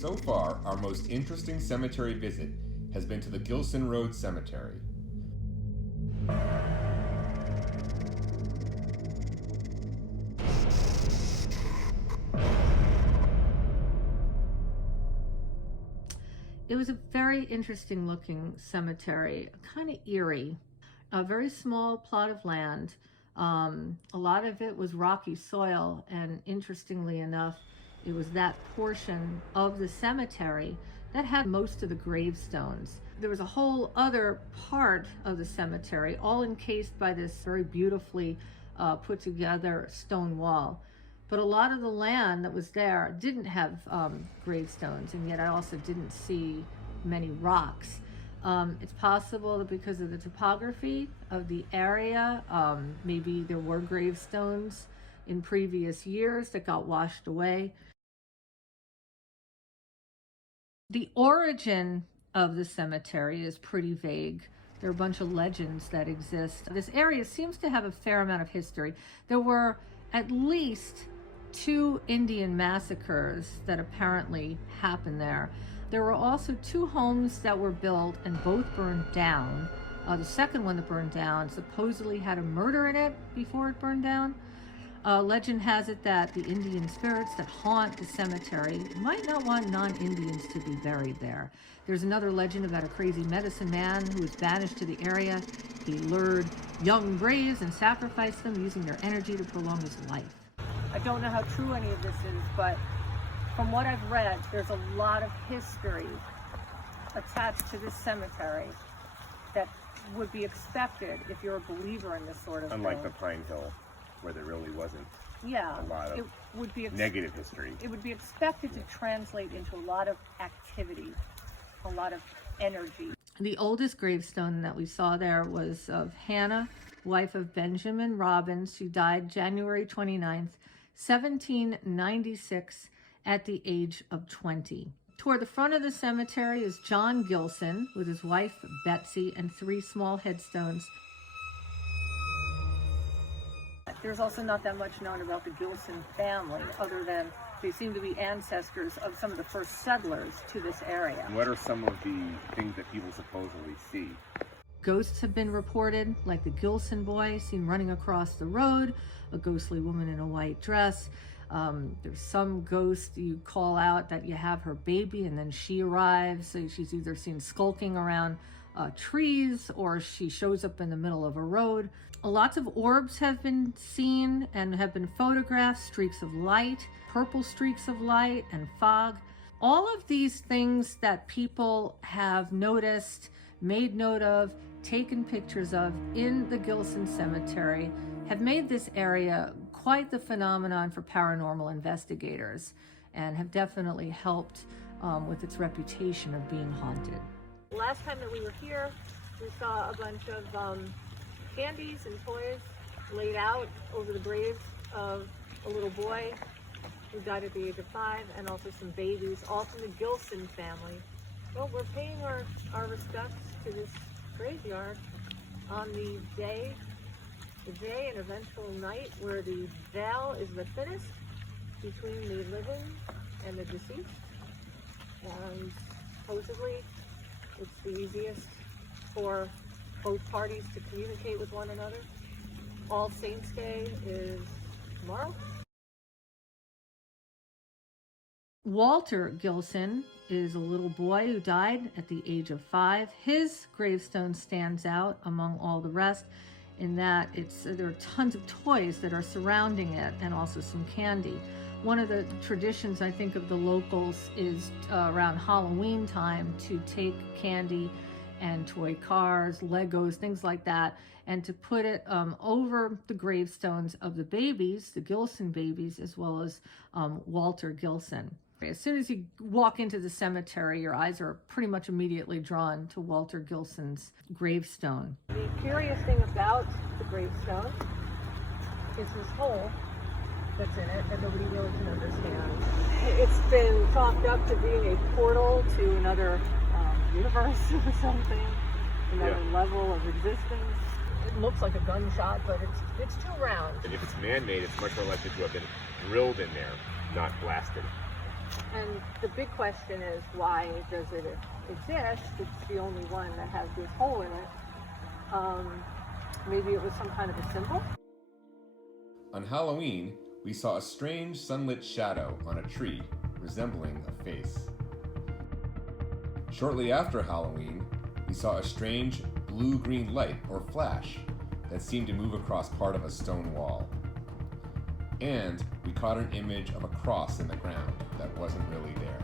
So far, our most interesting cemetery visit has been to the Gilson Road Cemetery. It was a very interesting looking cemetery, kind of eerie. A very small plot of land. A lot of it was rocky soil, and interestingly enough, it was that portion of the cemetery that had most of the gravestones. There was a whole other part of the cemetery, all encased by this very beautifully put together stone wall. But a lot of the land that was there didn't have gravestones, and yet I also didn't see many rocks. It's possible that because of the topography of the area, maybe there were gravestones in previous years that got washed away. The origin of the cemetery is pretty vague. There are a bunch of legends that exist. This area seems to have a fair amount of history. There were at least 2 Indian massacres that apparently happened there. There were also 2 homes that were built and both burned down. The second one that burned down supposedly had a murder in it before it burned down. Legend has it that the Indian spirits that haunt the cemetery might not want non-Indians to be buried there. There's another legend about a crazy medicine man who was banished to the area. He lured young braves and sacrificed them, using their energy to prolong his life. I don't know how true any of this is, but from what I've read, there's a lot of history attached to this cemetery that would be expected if you're a believer in this sort of Unlike thing. the Pine Hill, where there really wasn't a lot of negative history. It would be expected to translate into a lot of activity, a lot of energy. The oldest gravestone that we saw there was of Hannah, wife of Benjamin Robbins, who died January 29th, 1796, at the age of 20. Toward the front of the cemetery is John Gilson with his wife Betsy and 3 small headstones. There's also not that much known about the Gilson family, other than they seem to be ancestors of some of the first settlers to this area. What are some of the things that people supposedly see? Ghosts have been reported, like the Gilson boy seen running across the road, a ghostly woman in a white dress. There's some ghost you call out that you have her baby and then she arrives. So she's either seen skulking around trees, or she shows up in the middle of a road. Lots of orbs have been seen and have been photographed, streaks of light, purple streaks of light, and fog. All of these things that people have noticed, made note of, taken pictures of in the Gilson Cemetery have made this area quite the phenomenon for paranormal investigators, and have definitely helped with its reputation of being haunted. Last time that we were here, we saw a bunch of candies and toys laid out over the grave of a little boy who died at the age of 5, and also some babies, all from the Gilson family. Well, we're paying our respects to this graveyard on the day and eventual night where the veil is the thinnest between the living and the deceased, and supposedly it's the easiest for both parties to communicate with one another. All Saints Day is tomorrow. Walter Gilson is a little boy who died at the age of 5. His gravestone stands out among all the rest in that there are tons of toys that are surrounding it, and also some candy. One of the traditions, I think, of the locals is around Halloween time to take candy and toy cars, Legos, things like that, and to put it over the gravestones of the babies, the Gilson babies, as well as Walter Gilson. As soon as you walk into the cemetery, your eyes are pretty much immediately drawn to Walter Gilson's gravestone. The curious thing about the gravestone is this hole that's in it that nobody really can understand. It's been chalked up to being a portal to another universe or something, another level of existence. It looks like a gunshot, but it's too round. And if it's man-made, it's much more likely to have been drilled in there, not blasted. And the big question is, why does it exist? It's the only one that has this hole in it. Maybe it was some kind of a symbol? On Halloween, we saw a strange sunlit shadow on a tree resembling a face. Shortly after Halloween, we saw a strange blue-green light or flash that seemed to move across part of a stone wall. And we caught an image of a cross in the ground that wasn't really there.